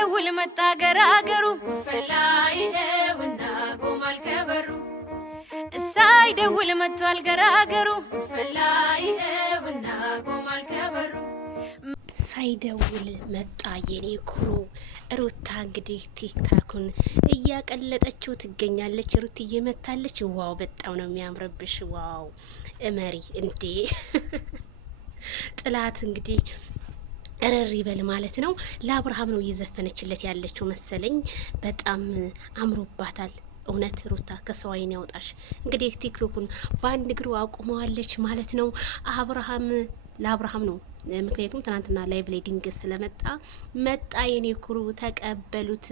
ሳይደውል መጣ ገራገሩ ፈላይ ሄውና ቆማል ከበሩ ሳይደውል መጥቷል ገራገሩ ፈላይ ሄውና ቆማል ከበሩ ሳይደውል መጣ የኔ ኩሩ ሩታ እንግዲህ ቲክታኩን እያቀለጠችው ትገኛለች። ሩት እየመታለች። ዋው በጣም ነው የሚያምርብሽ። ዋው እመሪ እንዴ ጥላት እንግዲህ እረር ይበል ማለት ነው። ለአብርሃም ነው እየዘፈነችለት ያለችው መሰለኝ። በጣም አምሮባታል። እውነት ሩታ ከሰው አይን ያውጣሽ። እንግዲህ ቲክቶኩን በአንድ እግሩ አቁመዋለች ማለት ነው። ለአብርሃም ነው። ምክንያቱም ትናንትና ላይቭ ላይ ድንገት ስለመጣ የኔ ኩሩ ተቀበሉት።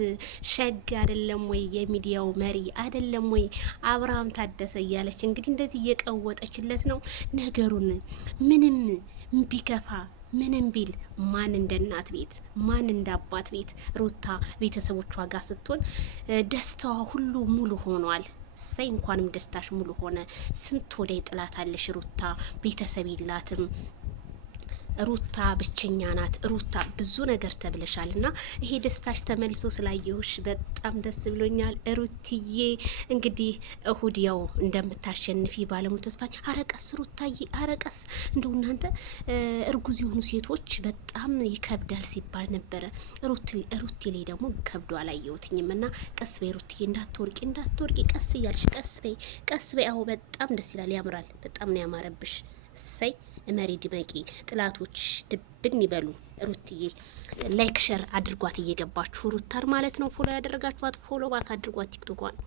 ሸግ አይደለም ወይ የሚዲያው መሪ አይደለም ወይ አብርሃም ታደሰ እያለች እንግዲህ እንደዚህ እየቀወጠችለት ነው ነገሩን። ምንም ቢከፋ ምንም ቢል ማን እንደ እናት ቤት ማን እንደ አባት ቤት ሩታ ቤተሰቦቿ ጋር ስትሆን ደስታዋ ሁሉ ሙሉ ሆኗል። ሳይ እንኳንም ደስታሽ ሙሉ ሆነ። ስንት ወደ ጥላት አለሽ ሩታ ቤተሰብ የላትም። ሩታ ብቸኛ ናት። ሩታ ብዙ ነገር ተብለሻል እና ይሄ ደስታሽ ተመልሶ ስላየሁሽ በጣም ደስ ብሎኛል ሩትዬ። እንግዲህ እሁድ ያው እንደምታሸንፊ ባለሙሉ ተስፋ። አረቀስ ሩታዬ አረቀስ። እንደው እናንተ እርጉዝ የሆኑ ሴቶች በጣም ይከብዳል ሲባል ነበረ። ሩቲ ላይ ደግሞ ከብዶ አላየሁትኝም እና ቀስ በይ ሩትዬ፣ እንዳትወርቂ ቀስ እያልሽ ቀስ በይ። አዎ በጣም ደስ ይላል፣ ያምራል። በጣም ነው ያማረብሽ። እሰይ እመሪ ድመቂ። ጥላቶች ድብን ይበሉ። ሩትዬ ላይክ ሸር አድርጓት እየገባችሁ ሩታር ማለት ነው። ፎሎ ያደረጋችኋት ፎሎ ባክ አድርጓት ቲክቶኳን።